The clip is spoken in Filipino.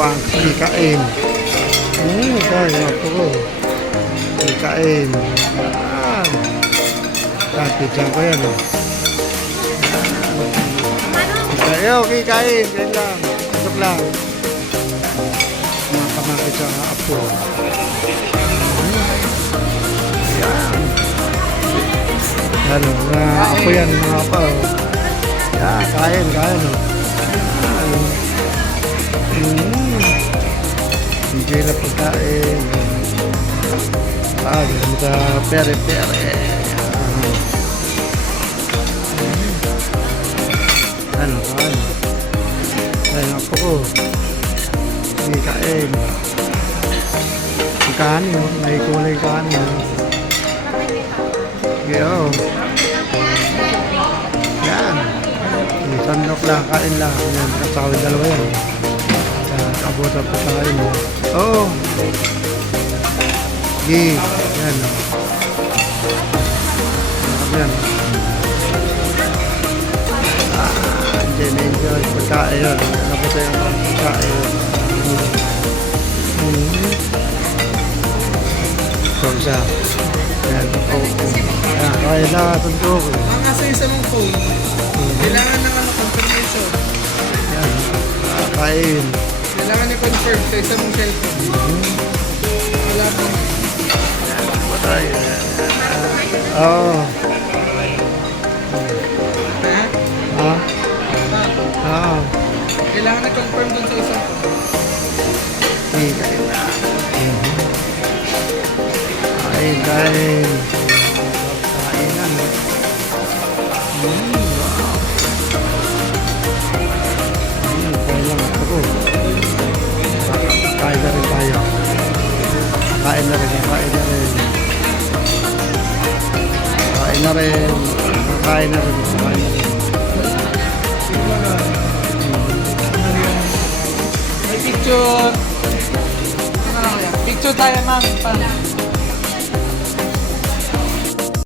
pang kikain. Kaya mga po. Kikain. Picture ko yan. Kaya kikain. Yan lang. Isok lang. Mga pamangkin sa apo. Yan. Ano, mga apo yan, mga apo. Yan, kain. Enjoy na pagkain. Ganun ka pere-pere. Ano. Ayun ako ko. Hindi kain. Ang kanin, may kulay kanin. Yo. Yan. Sandok lang, kain lang. Yan, kasawin dalawa yan. Abutan pa kain. Oo. Yan. Yan. Enjoy pagkain yun. Napos yung pagkain yun. Siya. Yan. Yan. Kaya na tuntok. Ang nasa isa mong phone, kailangan ng confirmation. Yan. Kain. Kailangan i-confirm sa isa mong cellphone. Wala pa. Patay. Oo. Ha? Oo. Kailangan i-confirm dun sa isang phone. Kain na. Kain. Kainan. Wow. Kain lang ako. Kain na rin tayo. Kain na rin. May picture. Picture tayo, ma'am.